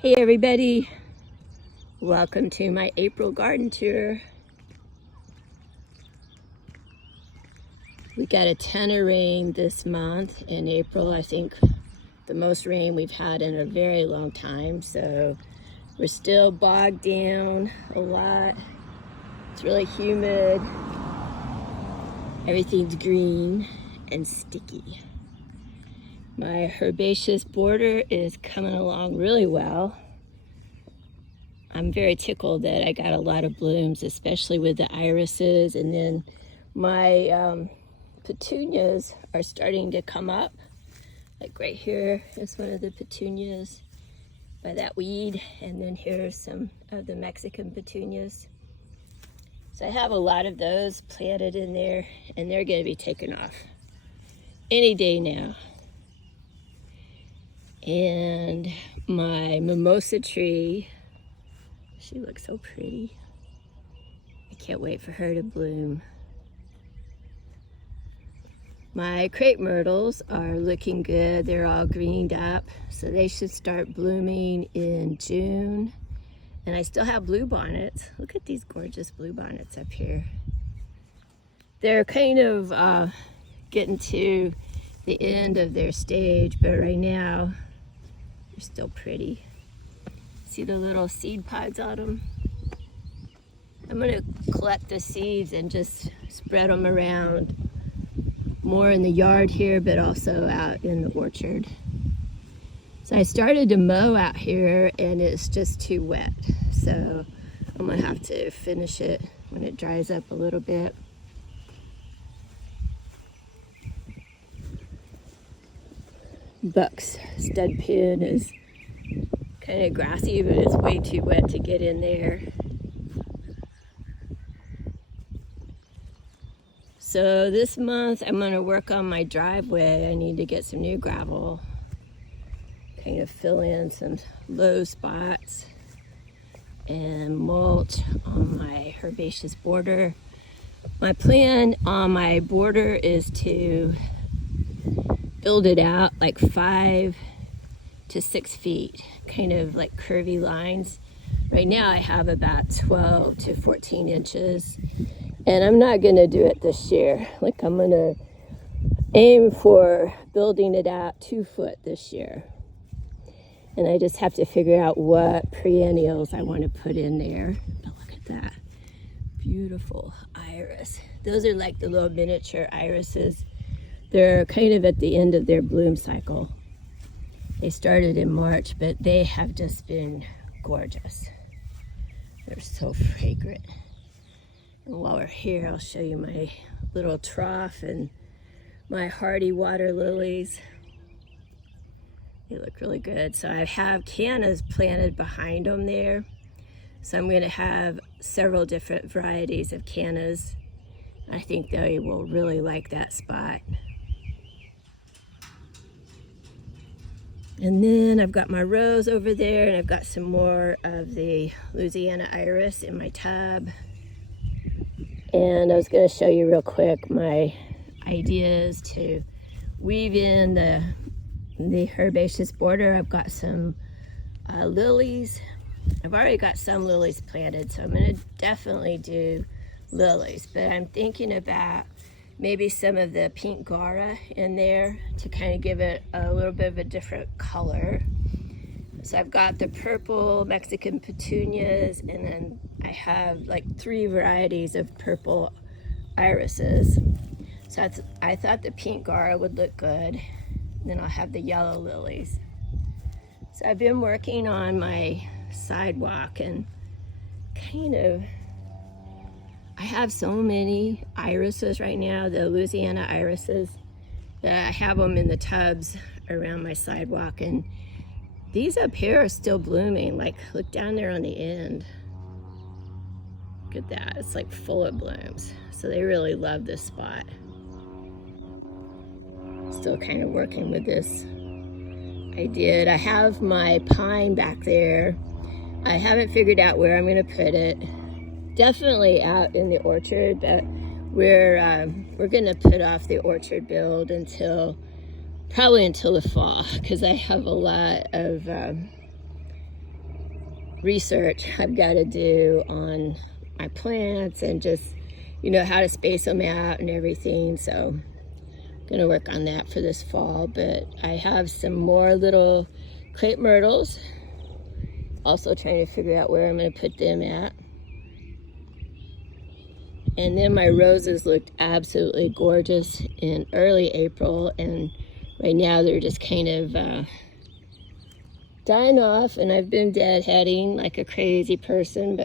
Hey everybody, welcome to my April garden tour. We got a ton of rain this month in April. I think the most rain we've had in a very long time, so we're still bogged down a lot. It's really humid. Everything's green and sticky. My herbaceous border is coming along really well. I'm very tickled that I got a lot of blooms, especially with the irises, and then my petunias are starting to come up. Like right here is one of the petunias by that weed, and then here's some of the Mexican petunias. So I have a lot of those planted in there, and they're going to be taken off any day now. And my mimosa tree, she looks so pretty. I can't wait for her to bloom. My crepe myrtles are looking good. They're all greened up, so they should start blooming in June. And I still have bluebonnets. Look at these gorgeous bluebonnets up here. They're kind of getting to the end of their stage, but right now they're still pretty. See the little seed pods on them? I'm gonna collect the seeds and just spread them around more in the yard here, but also out in the orchard. So I started to mow out here and it's just too wet. So I'm gonna have to finish it when it dries up a little bit. Buck's stud pin is kind of grassy, but it's way too wet to get in there. So this month I'm going to work on my driveway. I need to get some new gravel, kind of fill in some low spots, and mulch on my herbaceous border. My plan on my border is to build it out like 5 to 6 feet, kind of like curvy lines. Right now I have about 12 to 14 inches. And I'm not gonna do it this year. Like I'm gonna aim for building it out 2 foot this year. And I just have to figure out what perennials I want to put in there. But look at that, beautiful iris. Those are like the little miniature irises. They're kind of at the end of their bloom cycle. They started in March, but they have just been gorgeous. They're so fragrant. And while we're here, I'll show you my little trough and my hardy water lilies. They look really good. So I have cannas planted behind them there. So I'm going to have several different varieties of cannas. I think they will really like that spot. And then I've got my rose over there, and I've got some more of the Louisiana iris in my tub. And I was going to show you real quick my ideas to weave in the herbaceous border. I've got some lilies. I've already got some lilies planted, so I'm going to definitely do lilies. But I'm thinking about maybe some of the pink Gaura in there to kind of give it a little bit of a different color. So I've got the purple Mexican petunias, and then I have like 3 varieties of purple irises. So I thought the pink Gaura would look good. And then I'll have the yellow lilies. So I've been working on my sidewalk, and kind of, I have so many irises right now, the Louisiana irises, that I have them in the tubs around my sidewalk, and these up here are still blooming. Like, look down there on the end. Look at that, it's like full of blooms. So they really love this spot. Still kind of working with this. I have my pine back there. I haven't figured out where I'm gonna put it. Definitely out in the orchard, but we're gonna put off the orchard build probably until the fall, because I have a lot of research I've got to do on my plants and just, you know, how to space them out and everything. So I'm gonna work on that for this fall. But I have some more little crepe myrtles. Also trying to figure out where I'm gonna put them at. And then my roses looked absolutely gorgeous in early April, and right now they're just kind of dying off, and I've been deadheading like a crazy person.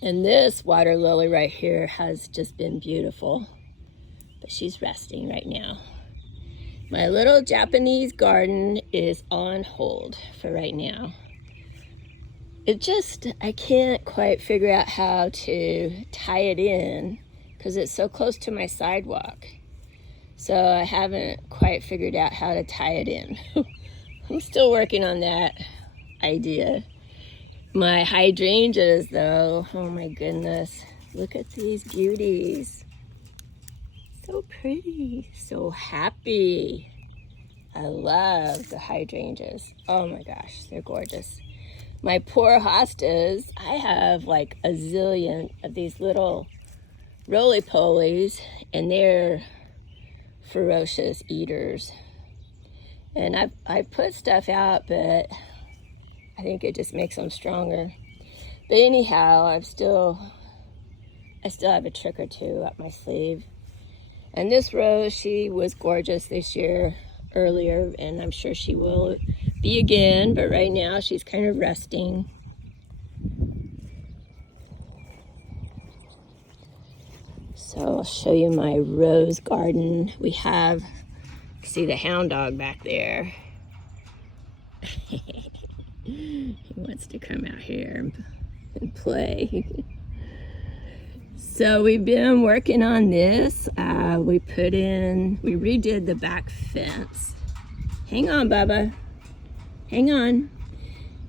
And this water lily right here has just been beautiful, but she's resting right now. My little Japanese garden is on hold for right now. I can't quite figure out how to tie it in because it's so close to my sidewalk. So I haven't quite figured out how to tie it in. I'm still working on that idea. My hydrangeas though, oh my goodness. Look at these beauties. So pretty, so happy. I love the hydrangeas. Oh my gosh, they're gorgeous. My poor hostas, I have like a zillion of these little roly-polies, and they're ferocious eaters. And I put stuff out, but I think it just makes them stronger. But anyhow, I still have a trick or two up my sleeve. And this rose, she was gorgeous this year earlier, and I'm sure she will be again, but right now she's kind of resting. So I'll show you my rose garden. We have, see the hound dog back there. He wants to come out here and play. So we've been working on this. We redid the back fence. Hang on, Bubba. Hang on.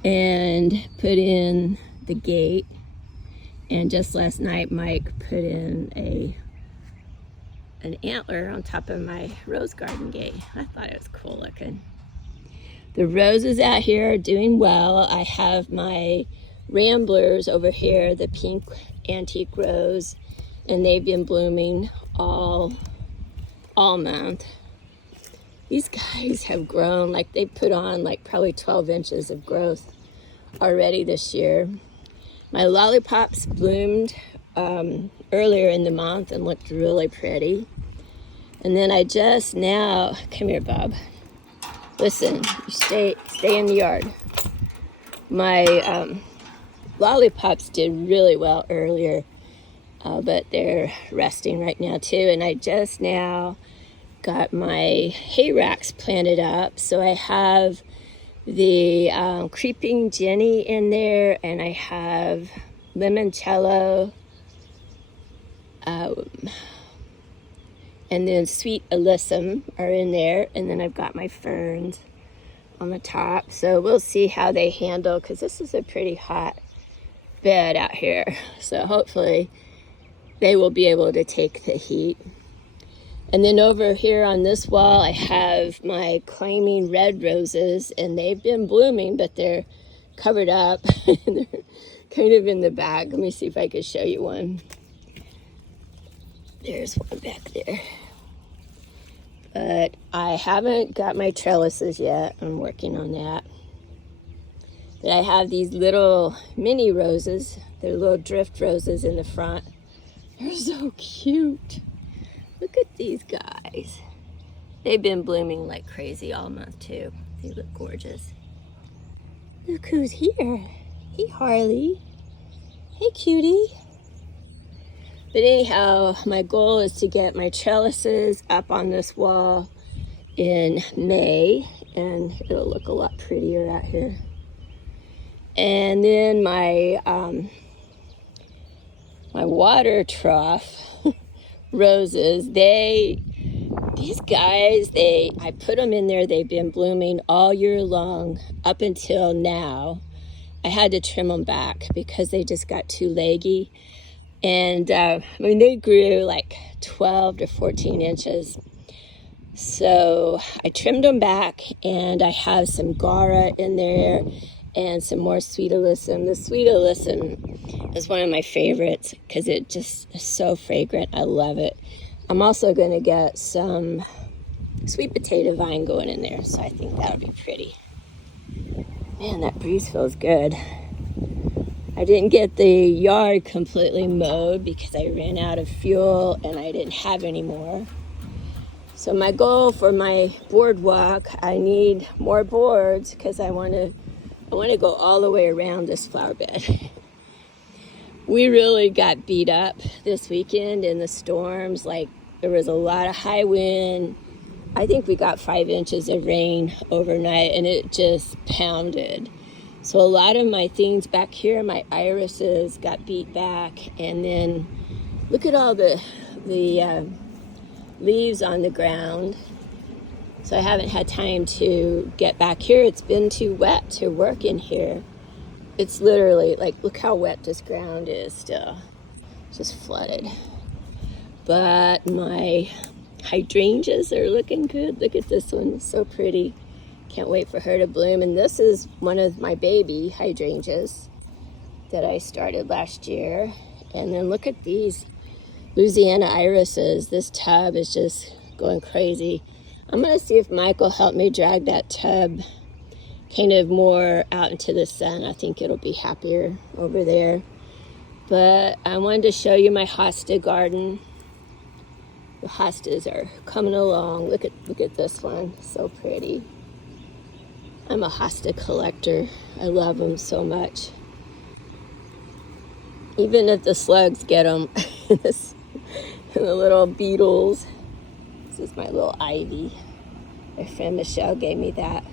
And put in the gate. And just last night, Mike put in an antler on top of my rose garden gate. I thought it was cool looking. The roses out here are doing well. I have my ramblers over here, the pink antique rose, and they've been blooming all month. These guys have grown, like they put on like probably 12 inches of growth already this year. My lollipops bloomed earlier in the month and looked really pretty. And then I just now, come here, Bob. Listen, you stay in the yard. My lollipops did really well earlier, but they're resting right now too. And I just now got my hay racks planted up. So I have the creeping Jenny in there, and I have limoncello, and then sweet alyssum are in there, and then I've got my ferns on the top. So we'll see how they handle, because this is a pretty hot bed out here. So hopefully they will be able to take the heat. And then over here on this wall, I have my climbing red roses, and they've been blooming, but they're covered up. They're kind of in the back. Let me see if I can show you one. There's one back there. But I haven't got my trellises yet. I'm working on that. But I have these little mini roses. They're little drift roses in the front. They're so cute. Look at these guys. They've been blooming like crazy all month too. They look gorgeous. Look who's here. Hey, Harley. Hey, cutie. But anyhow, my goal is to get my trellises up on this wall in May, and it'll look a lot prettier out here. And then my water trough roses, these guys, I put them in there. They've been blooming all year long up until now. I had to trim them back because they just got too leggy. And I mean, they grew like 12 to 14 inches. So I trimmed them back, and I have some Gara in there and some more Sweet Alyssum. The Sweet Alyssum is one of my favorites because it just is so fragrant. I love it. I'm also going to get some sweet potato vine going in there, so I think that'll be pretty. Man, that breeze feels good. I didn't get the yard completely mowed because I ran out of fuel and I didn't have any more. So my goal for my boardwalk, I need more boards because I want to go all the way around this flower bed. We really got beat up this weekend in the storms. Like, there was a lot of high wind. I think we got 5 inches of rain overnight, and it just pounded. So a lot of my things back here, my irises got beat back, and then look at all the leaves on the ground. So I haven't had time to get back here. It's been too wet to work in here. It's literally like, look how wet this ground is still. It's just flooded. But my hydrangeas are looking good. Look at this one, it's so pretty. Can't wait for her to bloom. And this is one of my baby hydrangeas that I started last year. And then look at these Louisiana irises. This tub is just going crazy. I'm gonna see if Mike will help me drag that tub kind of more out into the sun. I think it'll be happier over there. But I wanted to show you my hosta garden. The hostas are coming along. Look at this one, so pretty. I'm a hosta collector. I love them so much. Even if the slugs get them, and the little beetles. This is my little ivy. My friend Michelle gave me that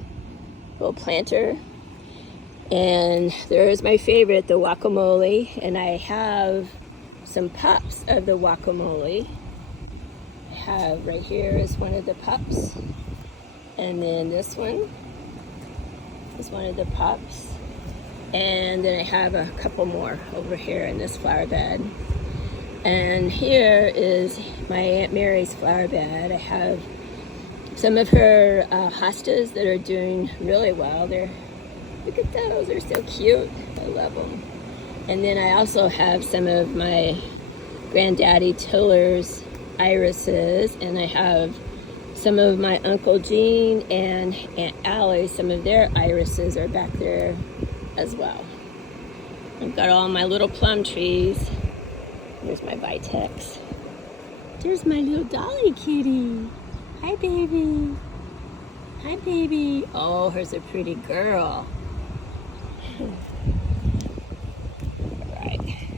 little planter. And there's my favorite, the guacamole. And I have some pups of the guacamole. I have right here is one of the pups. And then this one is one of the pups. And then I have a couple more over here in this flower bed. And here is my Aunt Mary's flower bed. I have some of her hostas that are doing really well. Look at those, they're so cute. I love them. And then I also have some of my Granddaddy Tiller's irises, and I have some of my Uncle Gene and Aunt Allie, some of their irises are back there as well. I've got all my little plum trees. There's my Vitex. There's my little Dolly kitty. Hi, baby. Hi, baby. Oh, here's a pretty girl. All right.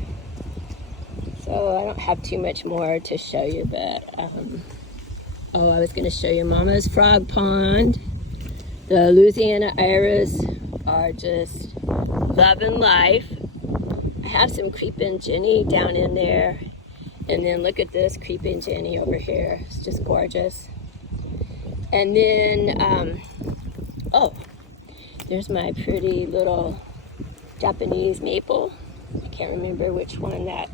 So I don't have too much more to show you, but I was going to show you Mama's frog pond. The Louisiana iris are just loving life. I have some creeping Jenny down in there. And then look at this creeping Jenny over here. It's just gorgeous. And then, there's my pretty little Japanese maple. I can't remember which one that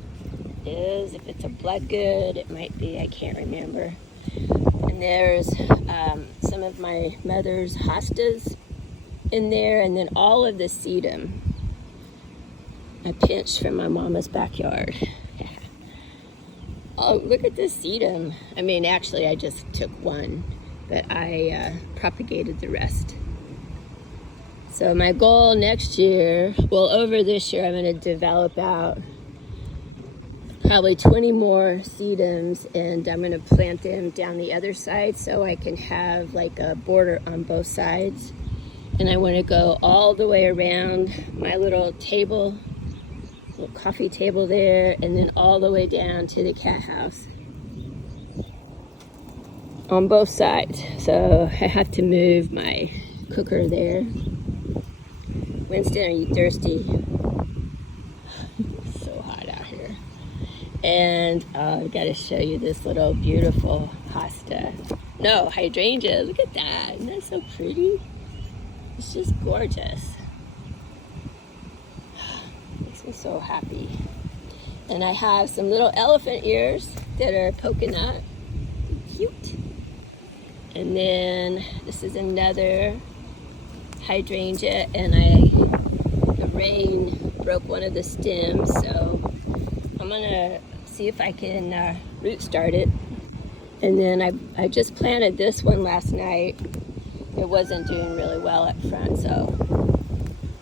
is. If it's a Bloodgood, it might be. I can't remember. And there's some of my mother's hostas in there. And then all of the sedum I pinched from my mama's backyard. Oh, look at this sedum. I mean, actually, I just took one, but I propagated the rest. So my goal next year, well, over this year, I'm going to develop out probably 20 more sedums, and I'm going to plant them down the other side so I can have like a border on both sides. And I want to go all the way around my little table, little coffee table there, and then all the way down to the cat house on both sides. So I have to move my cooker there. Winston, are you thirsty? It's so hot out here. And I gotta show you this little beautiful hosta. No, hydrangea, look at that. Isn't that so pretty? It's just gorgeous. Makes me so happy. And I have some little elephant ears that are poking up. Cute. And then this is another hydrangea, and the rain broke one of the stems, so I'm gonna see if I can root start it. And then I just planted this one last night. It wasn't doing really well up front, so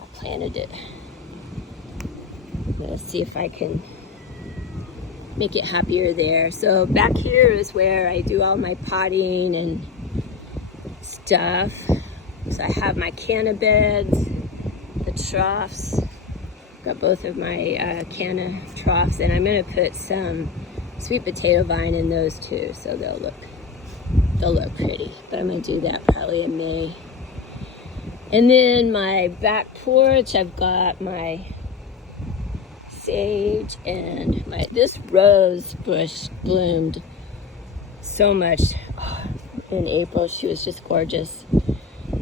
I planted it. I'm gonna see if I can make it happier there. So back here is where I do all my potting and stuff. So I have my canna beds, the troughs. Got both of my canna troughs, and I'm gonna put some sweet potato vine in those too, so they'll look pretty. But I'm gonna do that probably in May. And then my back porch, I've got my sage, and this rose bush bloomed so much in April. She was just gorgeous.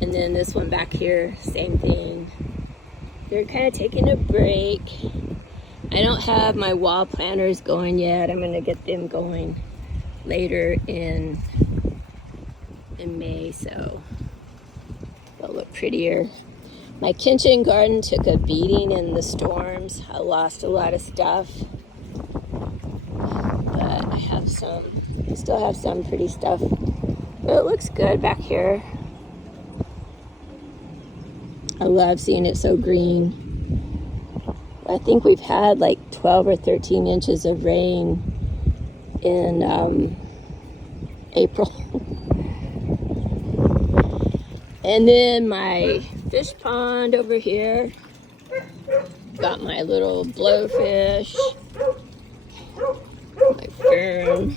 And then this one back here, same thing. They're kind of taking a break. I don't have my wall planters going yet. I'm gonna get them going later in May, so they'll look prettier. My kitchen garden took a beating in the storms. I lost a lot of stuff, but I still have some pretty stuff. But it looks good back here. I love seeing it so green. I think we've had like 12 or 13 inches of rain in April. And then my fish pond over here. Got my little blowfish, my fern.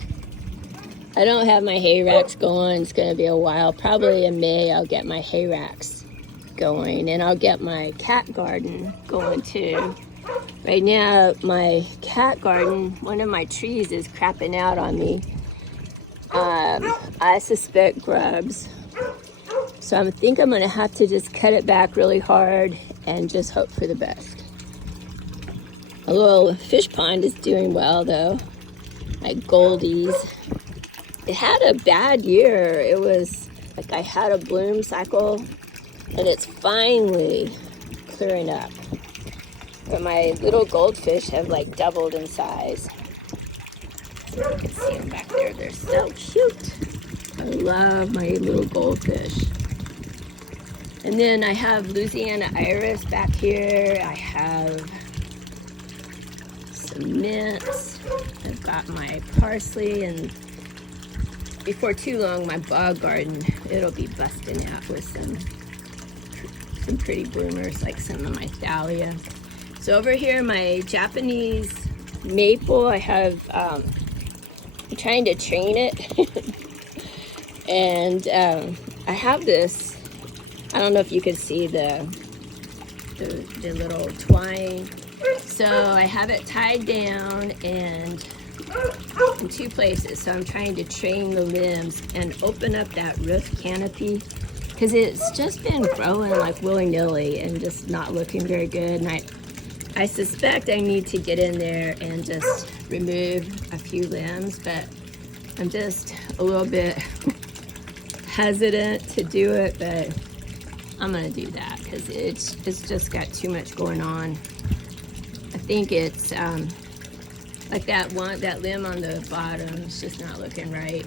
I don't have my hay racks going. It's gonna be a while. Probably in May I'll get my hay racks going, and I'll get my cat garden going too. Right now, my cat garden, one of my trees is crapping out on me. I suspect grubs. So I think I'm gonna have to just cut it back really hard and just hope for the best. A little fish pond is doing well though. My goldies. It had a bad year. It was like I had a bloom cycle, and it's finally clearing up. But my little goldfish have like doubled in size. You can see them back there. They're so cute. I love my little goldfish. And then I have Louisiana iris back here. I have some mints. I've got my parsley, and before too long, my bog garden, it'll be busting out with some pretty bloomers, like some of my thalia. So over here, my Japanese maple, I have, I'm trying to train it. And I have this, I don't know if you can see the little twine. So I have it tied down and in two places. So I'm trying to train the limbs and open up that roof canopy, because it's just been growing like willy-nilly and just not looking very good. And I suspect I need to get in there and just remove a few limbs, but I'm just a little bit hesitant to do it, but I'm gonna do that because it's just got too much going on. I think it's like that limb on the bottom is just not looking right.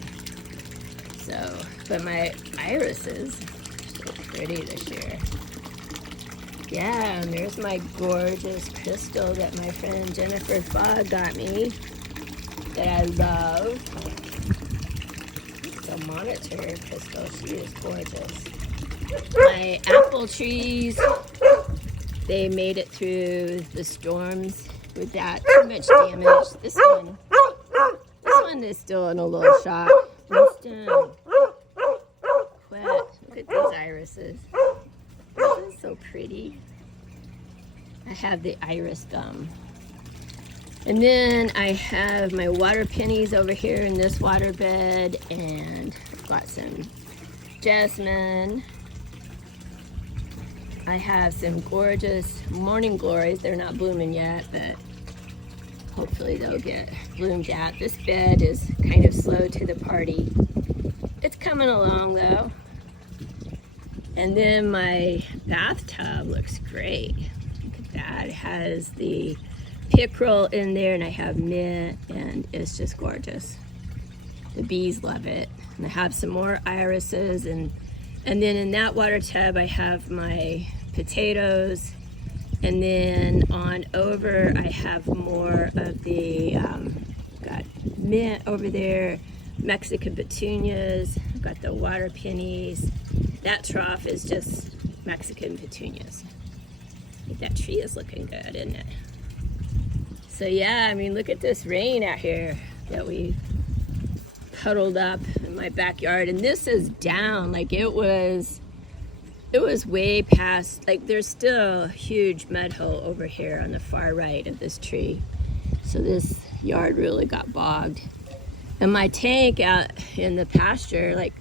So, but my irises are so pretty this year. Yeah, and there's my gorgeous crystal that my friend Jennifer Fogg got me that I love. It's a monitor crystal. She is gorgeous. My apple trees, they made it through the storms without too much damage. This one is still in a little shock. Winston, quit. Look at these irises. This is so pretty. I have the iris gum. And then I have my water pennies over here in this water bed, and I've got some jasmine. I have some gorgeous morning glories. They're not blooming yet, but hopefully they'll get bloomed out. This bed is kind of slow to the party. It's coming along though. And then my bathtub looks great. Look at that. It has the pickerel in there, and I have mint, and it's just gorgeous. The bees love it. And I have some more irises, and then in that water tub I have my potatoes, and then on over I have more of the got mint over there, Mexican petunias. I've got the water pennies. That trough is just Mexican petunias. I think that tree is looking good, isn't it? So yeah, I mean, look at this rain out here that we puddled up in my backyard. And this is down, like it was way past, like there's still a huge mud hole over here on the far right of this tree. So this yard really got bogged. And my tank out in the pasture, like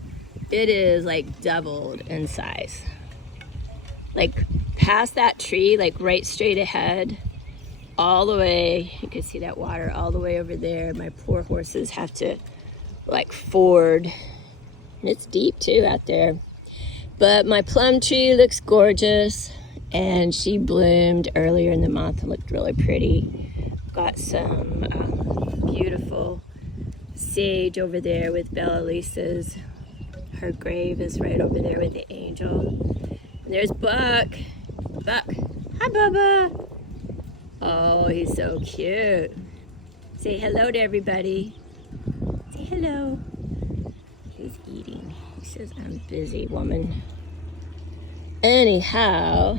it is like doubled in size. Like past that tree, like right straight ahead, all the way, you can see that water all the way over there. My poor horses have to like ford. And it's deep too out there. But my plum tree looks gorgeous, and she bloomed earlier in the month and looked really pretty. Got some beautiful sage over there with Bella Lisa's. Her grave is right over there with the angel. And there's Buck. Buck. Hi, Bubba. Oh, he's so cute. Say hello to everybody. Say hello. He's eating. He says, I'm busy, woman. Anyhow,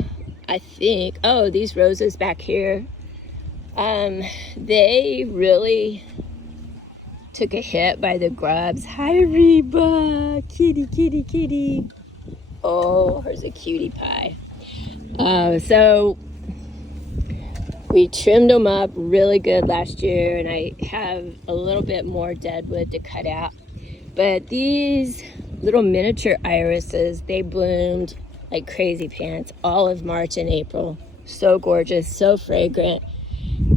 I think, oh, these roses back here, they really took a hit by the grubs. Hi, Reba. Kitty, kitty, kitty. Oh, here's a cutie pie. So we trimmed them up really good last year, and I have a little bit more dead wood to cut out. But these little miniature irises, they bloomed like crazy pants all of March and April. So gorgeous, so fragrant.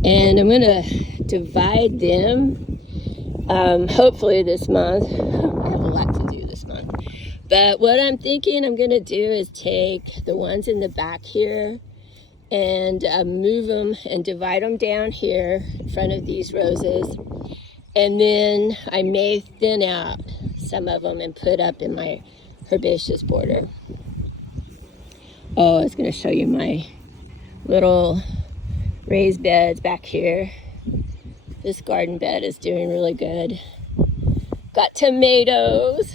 And I'm gonna divide them hopefully this month. I have a lot to do this month. But what I'm thinking I'm gonna do is take the ones in the back here and move them and divide them down here in front of these roses. And then I may thin out some of them and put up in my herbaceous border. Oh, I was gonna show you my little raised beds back here. This garden bed is doing really good. Got tomatoes.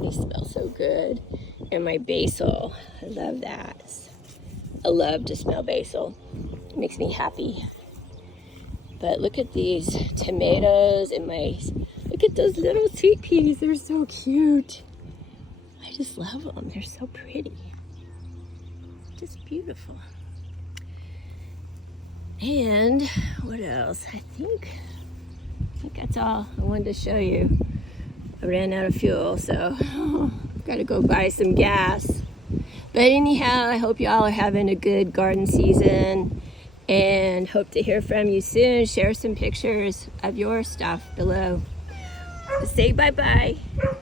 They smell so good. And my basil, I love that. I love to smell basil. It makes me happy. But look at these tomatoes and look at those little sweet peas. They're so cute. I just love them. They're so pretty. Just beautiful. And what else? I think that's all I wanted to show you. I ran out of fuel, so gotta go buy some gas. But anyhow, I hope y'all are having a good garden season, and hope to hear from you soon. Share some pictures of your stuff below. Say bye-bye.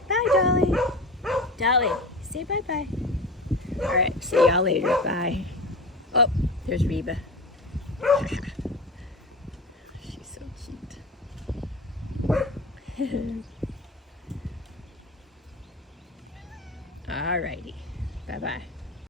Bye, Dolly. Dolly, say bye-bye. All right, see y'all later. Bye. Oh, there's Reba. She's so cute. Alrighty. Bye-bye.